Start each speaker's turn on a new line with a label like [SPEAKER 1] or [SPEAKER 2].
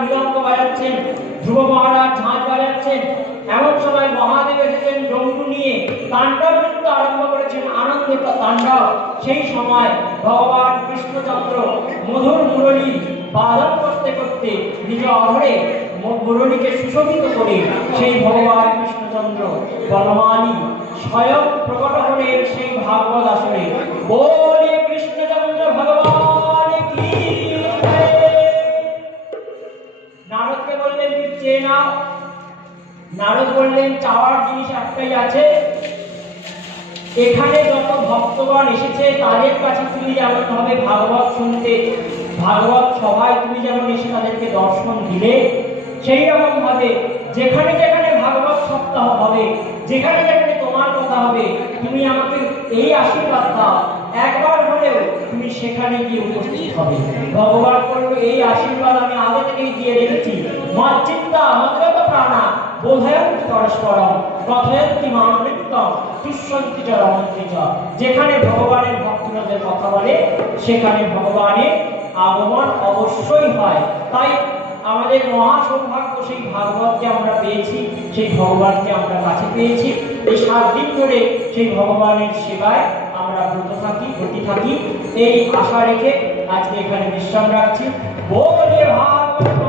[SPEAKER 1] মৃদঙ্গ বাজাচ্ছেন, ধ্রুব মহারাজ ঝাঁঝ বাজাচ্ছেন। এমন সময় মহাদেব এসেছেন ডমরু নিয়ে। তাণ্ডব নৃত্য আরম্ভ করেছেন আনন্দে তাণ্ডব। সেই সময় ভগবান কৃষ্ণচন্দ্র মধুর মুরলী বাদন করতে করতে নিজ অধরে মুরলীকে সুশোভিত করে সেই ভগবান কৃষ্ণচন্দ্র বনমালী স্বয়ং প্রকট হলেন সেই ভাগবত আসরে বলে নারদ বললেন চাওয়ার জিনিস একটাই আছে। এখানে যত ভক্তগণ এসেছে, তাদের কাছে তুমি যেমন ভাবে ভাগবত শুনতে, ভাগবত সভায় তুমি যেমন এসে তাদেরকে দর্শন দিলে। সেই রকম ভাবে যেখানে যেখানে ভাগবত সপ্তাহ হবে, যেখানে যেখানে তোমার কথা হবে, তুমি আমাকে এই আশীর্বাদ দাও। একবার হলেও তুমি সেখানে গিয়ে উপস্থিত হবে। ভগবান বলল, এই আশীর্বাদ আমি আগে থেকেই দিয়ে রেখেছি। মা চিন্তা মতগত প্রাণা পরস্পরম যেখানে ভগবানের ভক্তদের কথা বলে, সেখানে ভগবানের আগমন অবশ্যই হয়। তাই আমাদের মহা সৌভাগ্য সেই ভাগবতকে আমরা পেয়েছি, সেই ভগবানকে আমরা কাছে পেয়েছি। এই সাত দিন ধরে সেই ভগবানের সেবায় আমরা ব্রত থাকি, ব্রতি থাকি। এই আশা রেখে আজকে এখানে বিশ্রাম রাখছি। বলে ভাগবত